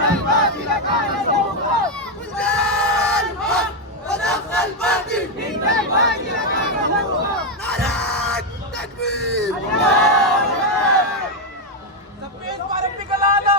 الباطل كان زهوقا وزال الحق ودق الباطل إن الباطل كان زهوقا نعرة تكبير سبح اسم ربك الأعلى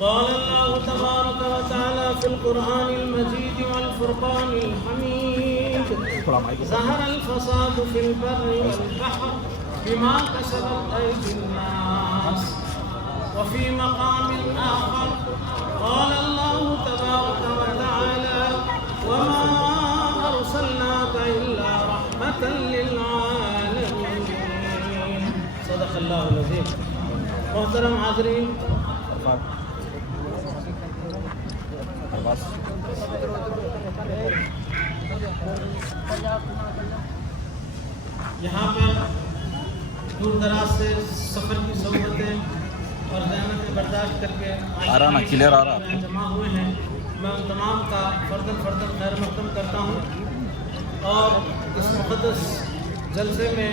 قال الله تبارك وتعالى في القرآن المجيد والفرقان الحميد ظهر الفساد في البر والبحر بما كسبت أيدي الناس وفي مقام آخر قال الله تبارك وتعالى وما أرسلناك إلا رحمة للعالمين صدق الله العظيم. محترم حاضرین، یہاں پر دور دراز سے سفر کی صحبتیں اور زحمتیں برداشت کر کے جمع ہوئے ہیں. میں ان تمام کا فرداً خیر مقدم کرتا ہوں اور اس مقدس جلسے میں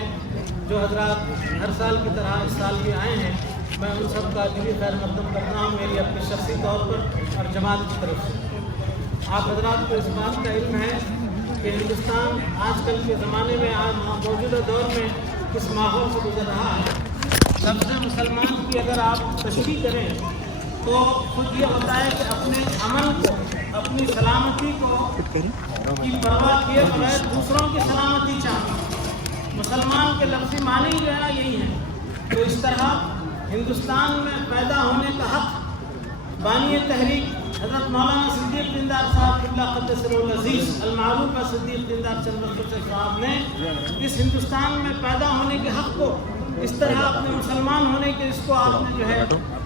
جو حضرات ہر سال کی طرح اس سال بھی آئے ہیں، میں ان سب کا دلی خیر مقدم کرتا ہوں میری اپنی شخصی طور پر اور جماعت کی طرف سے. آپ حضرات کو اس بات کا علم ہے کہ ہندوستان آج کل کے زمانے میں موجودہ دور میں کس ماحول سے گزر رہا ہے. لفظ مسلمان کی اگر آپ تشریح کریں تو خود یہ ہوتا ہے کہ اپنے عمل کو، اپنی سلامتی کو کی پرواہ کیے بغیر دوسروں کی سلامتی چاہنا. مسلمان کے لفظی معنی جو ہے نا یہی ہے. تو اس طرح ہندوستان میں پیدا ہونے کا حق بانی تحریک حضرت مولانا صدیق دیندار صاحب قبلہ قدس سرہ العزیز المعروف صدیق دیندار چند صاحب نے اس ہندوستان میں پیدا ہونے کے حق کو اس طرح اپنے مسلمان ہونے کے اس کو آپ نے جو ہے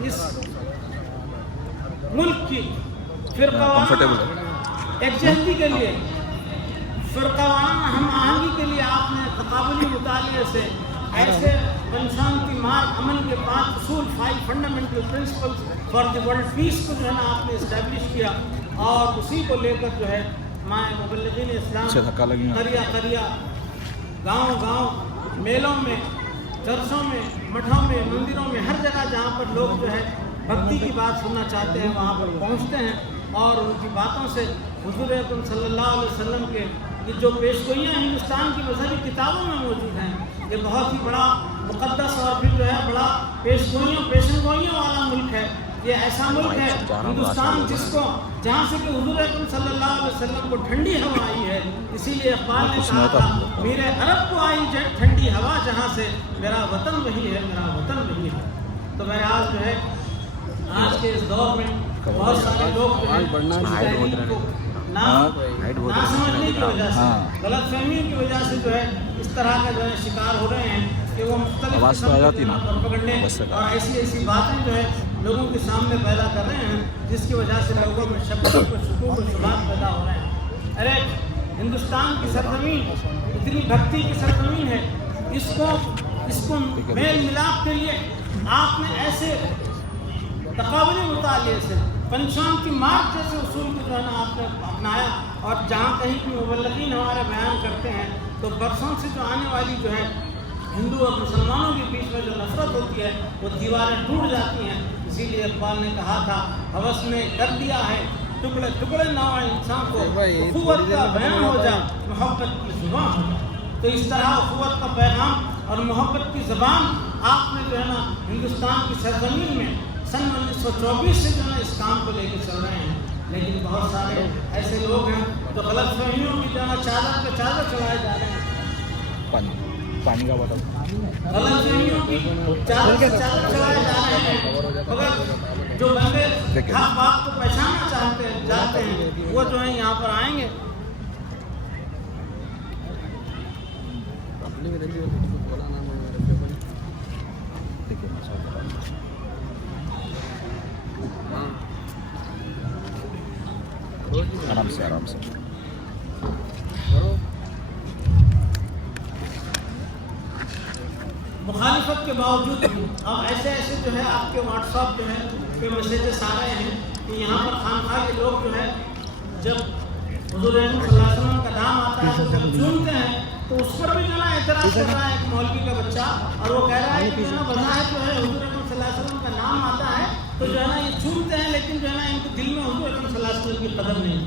اس ملک کی فرقہ وارانہ یکجہتی کے لیے، فرقہ وارانہ ہم آہنگی کے لیے آپ نے تقابلی مطالعے سے ایسے انسان کی مار امن کے 5 اصول 5 fundamental principles for the world peace کو جو ہے نا آپ نے اسٹیبلش کیا اور اسی کو لے کر جو ہے مائیں مبلغین اسلام قریہ قریہ، گاؤں گاؤں، میلوں میں، چرچوں میں، مٹھوں میں، مندروں میں، ہر جگہ جہاں پر لوگ جو ہے بھکتی کی بات سننا چاہتے ہیں وہاں پر پہنچتے ہیں اور ان کی باتوں سے حضور اکرم صلی اللہ علیہ وسلم کے جو پیشگوئیاں ہندوستان کی مذہبی کتابوں میں موجود ہیں، یہ بہت ہی بڑا مقدس اور پھر جو ہے بڑا پیشن گوئیوں والا ملک ہے. یہ ایسا ملک ہے ہندوستان جس کو جہاں سے کہ حضور اکرم صلی اللہ علیہ وسلم کو ٹھنڈی ہوا آئی ہے. اسی لیے اقبال نے کہا تھا میرے عرب کو آئی ٹھنڈی ہوا جہاں سے میرا وطن وہی ہے، میرا وطن وہی ہے. تو بہرحال جو ہے آج کے اس دور میں بہت سارے لوگ جو ہے نہ سمجھنے کی وجہ سے، غلط فہمیوں کی وجہ سے جو ہے اس طرح کا جو ہے شکار ہو رہے ہیں کہ وہ مختلف پروپیگنڈے اور ایسی باتیں جو ہے لوگوں کے سامنے پیدا کر رہے ہیں جس کی وجہ سے لوگوں میں شک و شکوک و شبہات پیدا ہو رہے ہیں. ارے ہندوستان کی سرزمین اتنی بھکتی کی سرزمین ہے، اس کو میل ملاپ کے لیے آپ نے ایسے تقابلی مطالعے سے پنچام کی مارک جیسے اصول کو جو ہے نا آپ نے اپنایا. اور جہاں کہیں بھی مبلغین ہمارے بیان کرتے ہیں تو برسوں سے جو آنے والی جو ہے ہندو اور مسلمانوں کے بیچ میں جو نفرت ہوتی ہے وہ دیواریں ٹوٹ جاتی ہیں. اسی لیے اقبال نے کہا تھا ہوس نے کر دیا ہے ٹکڑے ٹکڑے نوع انسان کو، اخوت کا بیان ہو جا محبت کی زبان ہو جا. تو اس طرح اخوت کا پیغام اور محبت کی زبان آپ نے جو ہے نا ہندوستان کی سرزمین میں سن 1924 سے جو ہے اس کام کو لے کے چل رہے ہیں. لیکن بہت سارے ایسے لوگ ہیں جو غلط فہمیوں کی جو ہے چادر پہ چادر چڑھائے جا رہے ہیں. پانی کا بوتل غلط فہمیوں کی چادر پہ چادر چڑھائے جا رہے ہیں. مگر جو بندے حق بات کو پہچاننا چاہتے ہیں وہ جو ہے یہاں پر آئیں گے. آرام سے مخالفت کے باوجود اب ایسے جو ہے آپ کے واٹس ایپ جو ہے پہ میسیجز آ رہے ہیں کہ یہاں پر خانقاہ کے لوگ جو ہے جب حضور اکرم صلی اللہ علیہ وسلم کا نام آتا ہے تو جب چونتے ہیں تو اس پر بھی جو ہے نا اعتراض کر رہا ہے ایک مولوی کا بچہ، اور وہ کہہ رہا ہے کہ بظاہر جو ہے حضور اکرم صلی اللہ علیہ وسلم کا نام آتا ہے تو جو ہے نا یہ چونتے ہیں، لیکن جو ہے نا ان کے دل میں حضور اکرم صلی اللہ علیہ وسلم کی قدر نہیں۔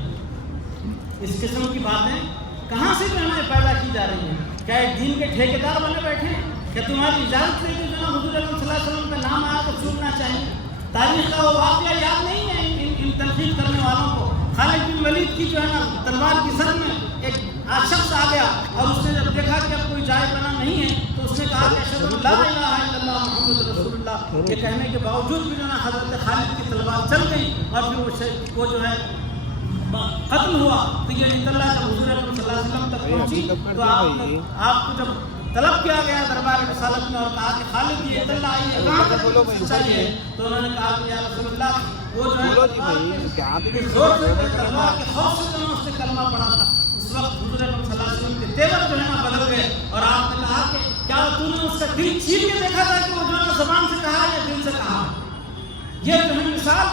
اس قسم کی باتیں کہاں سے جو ہے نا پیدا کی جا رہی ہیں؟ کیا ایک دین کے ٹھیکیدار بنے بیٹھے ہیں؟ کیا تمہاری اجازت ہے کہ جو ہے نا حضور اکرم صلی اللہ علیہ وسلم کا نام آیا تو چوننا چاہیے؟ تاریخ کا وہ واقعہ یاد نہیں ہے ان تنقید کرنے والوں کو؟ خالد بن ولید کی جو ہے نا تلوار کی سر میں ایک شخص آ گیا، اور اس نے جب دیکھا کہ اب کوئی جائے بنا نہیں ہے تو اس نے کہا کہ اشہد ان لا الہ الا اللہ محمد رسول اللہ، یہ کہنے کے باوجود بھی جو ہے نا حضرت خالد کی تلوار چل گئی اور پھر وہ جو ہے قتل ہوا۔ تو یہ اطلاع جب حضور اکرم صلی اللہ علیہ وسلم تک پہنچی تو آپ کو جب طلب کیا گیا دربار رسالت میں اور کہا کہ خالد یہ اطلاع آئی ہے کہاں تک سچائی ہے، تو انہوں نے کہا کہ یا رسول اللہ وہ جو ہے زور سے تلوار کے خوف سے جو اس نے کلمہ پڑھا تھا، اس وقت حضور اکرم صلی اللہ علیہ وسلم کے تیور جو ہے نا بدل گئے، اور آپ نے کہا کہ کیا تو نے اس کا دل چھین کے دیکھا تھا کہ وہ جو ہے زبان سے کہا یا دل سے کہا؟ یہ جو ہے مثال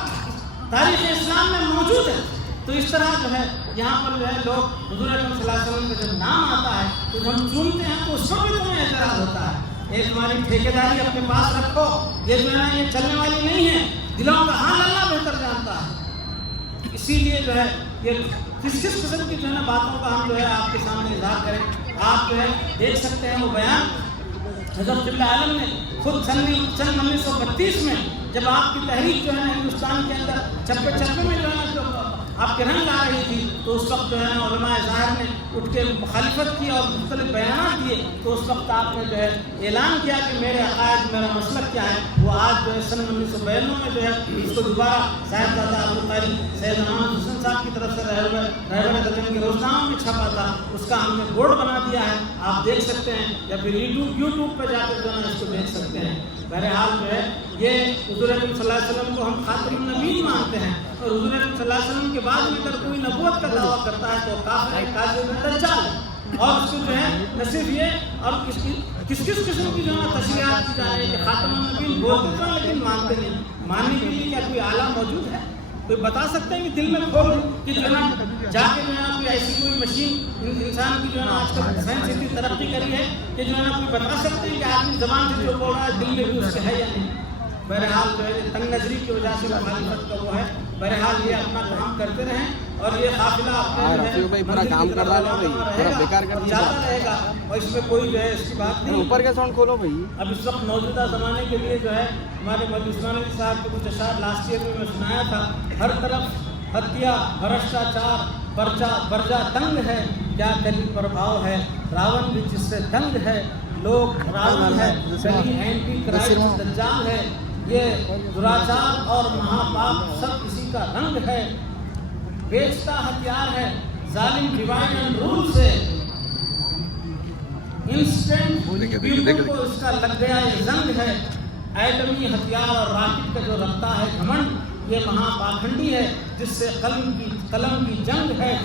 تاریخ اسلام میں موجود ہے۔ تو اس طرح جو ہے یہاں پر جو ہے لوگ حضور اکرم صلی اللہ علیہ وسلم کا جب نام آتا ہے تو جب ہم چونتے ہیں تو اس پر بھی تمہیں اعتراض ہوتا ہے۔ ایک ہماری ٹھیکیداری اپنے پاس رکھو، یہ جو ہے نا یہ چلنے والی نہیں ہے، دلوں کا حال اللہ بہتر جانتا ہے۔ اسی لیے جو ہے یہ کس قسم کی جو ہے نا باتوں کا ہم جو ہے آپ کے سامنے اظہار کریں۔ آپ جو ہے دیکھ سکتے ہیں وہ بیان حضرت قبلہ عالم نے خود سن 1932 میں جب آپ کی تحریک جو ہے نا ہندوستان کے اندر چپے چپے میں جو ہے نا جو آپ کے رنگ آ رہی تھی، تو اس وقت جو ہے نا علماء ظاہر نے اٹھ کے مخالفت کی اور مختلف بیانات دیے، تو اس وقت آپ نے جو ہے اعلان کیا کہ میرے عقائد میرا مسلک کیا ہے۔ وہ آج جو ہے سن 1992 میں جو ہے اس کو دوبارہ صاحبزادہ ابو قاری سید محمد حسن صاحب کی طرف سے رہبر قدم کے روزناموں میں چھپا تھا، اس کا ہم نے بورڈ بنا دیا ہے، آپ دیکھ سکتے ہیں، یا پھر یوٹیوب پہ جا کر جو ہے اس کو دیکھ سکتے ہیں۔ بہرحال جو ہے یہ حضور اکرم صلی اللہ علیہ وسلم کو ہم خاتم النبیین مانتے ہیں، اور حضور اکرم صلی اللہ علیہ وسلم کے بعد میں اگر کوئی نبوت کا دعویٰ کرتا ہے تو کافر ہے، کاذب ہے، دجال ہے۔ اور اس کو جو ہے نہ صرف یہ اور کس قسم کی جو ہے تشریحات کی جا رہی ہے کہ خاتم النبیین بولتے تو لیکن مانتے نہیں۔ ماننے کے لیے کیا کوئی آلہ موجود ہے؟ کوئی بتا سکتے ہیں کہ دل میں کھول کہ جو ہے نا جا کے جو ہے نا کوئی ایسی کوئی مشین انسان کی جو ہے نا آج کل سائنس اتنی ترقی کری ہے کہ جو ہے نا کوئی بتا سکتے ہیں کہ آدمی زبان سے جو بول رہا ہے دل میں بھی اس کے ہے یا نہیں؟ بہرحال جو ہے تنگ نظری کی وجہ سے مخالفت کا وہ ہے۔ بہرحال یہ اپنا کام کرتے رہیں اور یہ قافلہ پورا کام کر رہا ہے بھائی، بیکار کر دیا رہے گا، اور اس میں کوئی جو ہے اس کی بات نہیں۔ اوپر کا ساؤنڈ کھولو بھائی۔ اب اس وقت موجودہ زمانے کے لیے جو ہے ہمارے مولوی عثمان علی صاحب کے کچھ اشعار لاسٹ ایئر میں سنایا تھا۔ ہر طرف ہتیا بھرشٹاچار برجا تنگ ہے، کیا کلی پربھاؤ ہے، راون بھی جس سے دنگ ہے، لوگ راون ہے، کلی اینٹی کرائسٹ دجال ہے، یہ دراچار اور مہاپاپ سب اسی کا رنگ ہے، بیچتا ہتھیار ہے ظالم ڈیوائڈ اینڈ رول سے، انسٹنٹ پیپل کو اس کا لگ گیا یہ زنگ ہے، ایٹمی ہتھیار اور راکٹ کا جو رکھتا ہے گھمنڈ، یہ مہا پاکھنڈی ہے جس سے قلم کی جنگ ہے،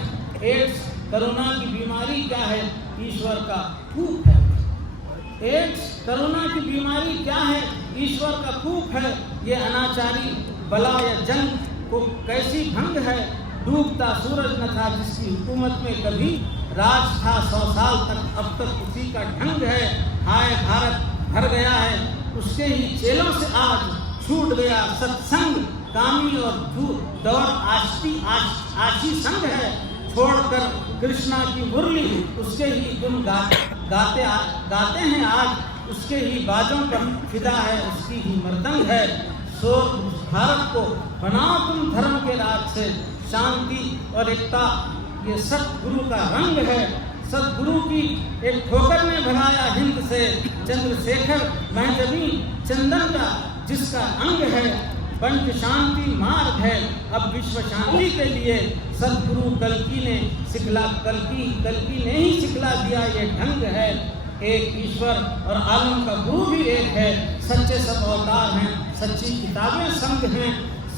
ایڈس کرونا کی بیماری کیا ہے، ایشور کا پھوک ہے۔ ایڈس کرونا کی بیماری کیا ہے، ایشور کا پھوک ہے، یہ اناچاری بلا یا جنگ کو کیسی بھنگ ہے، ڈوبتا سورج نہ تھا جس کی حکومت میں کبھی راج تھا 100 سال تک، اب تک اسی کا ڈھنگ ہے، ہائے بھارت بھر گیا ہے اس کے ہی چیلوں سے، آج چھوٹ گیا ست سنگ، کامی اور دور آشی سنگ ہے، چھوڑ کر کرشنا کی مرلی اس کے ہی گن گاتے ہیں، آج اس کے ہی باجوں پر فدا ہے، اس کی ہی مردنگ ہے، سو بھارت کو بناؤ تم دھرم کے راج سے، شانتی اور ایکتا یہ ست گرو کا رنگ ہے، ست گرو کی ایک ٹھوکر نے بھگایا ہند سے، چندر شیکھر مہجبی چندن کا جس کا انگ ہے، پنچ شانتی مارگ ہے، اب وشو شانتی کے لیے ست گرو کلکی نے ہی سکھلا دیا یہ ڈھنگ ہے، ایک ایشور اور عالم کا گرو بھی ایک ہے، سچے سب اوتار ہیں، سچی کتابیں سنگ ہیں،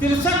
63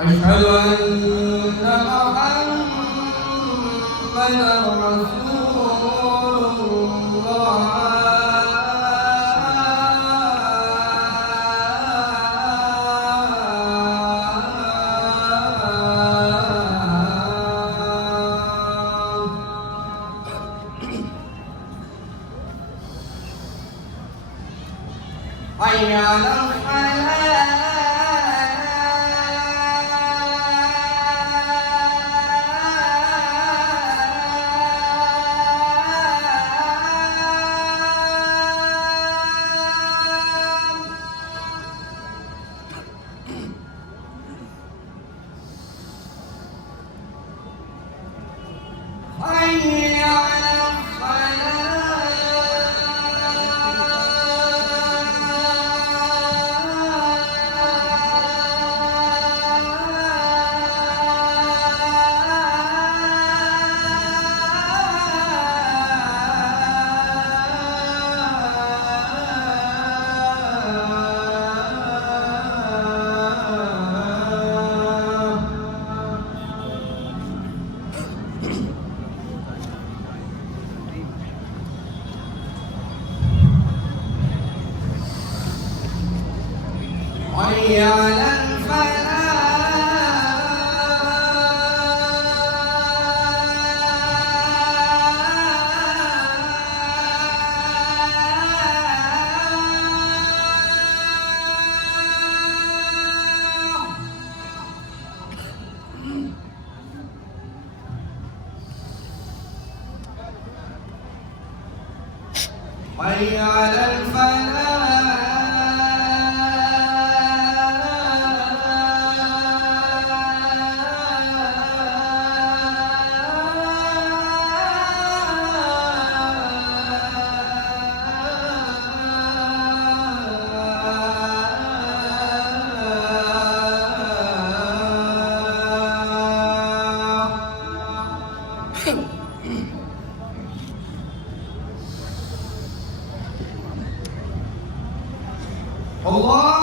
أشهد أن محمدا رسول الله। حي على الفلاح، حي على حي على الفلاح. الله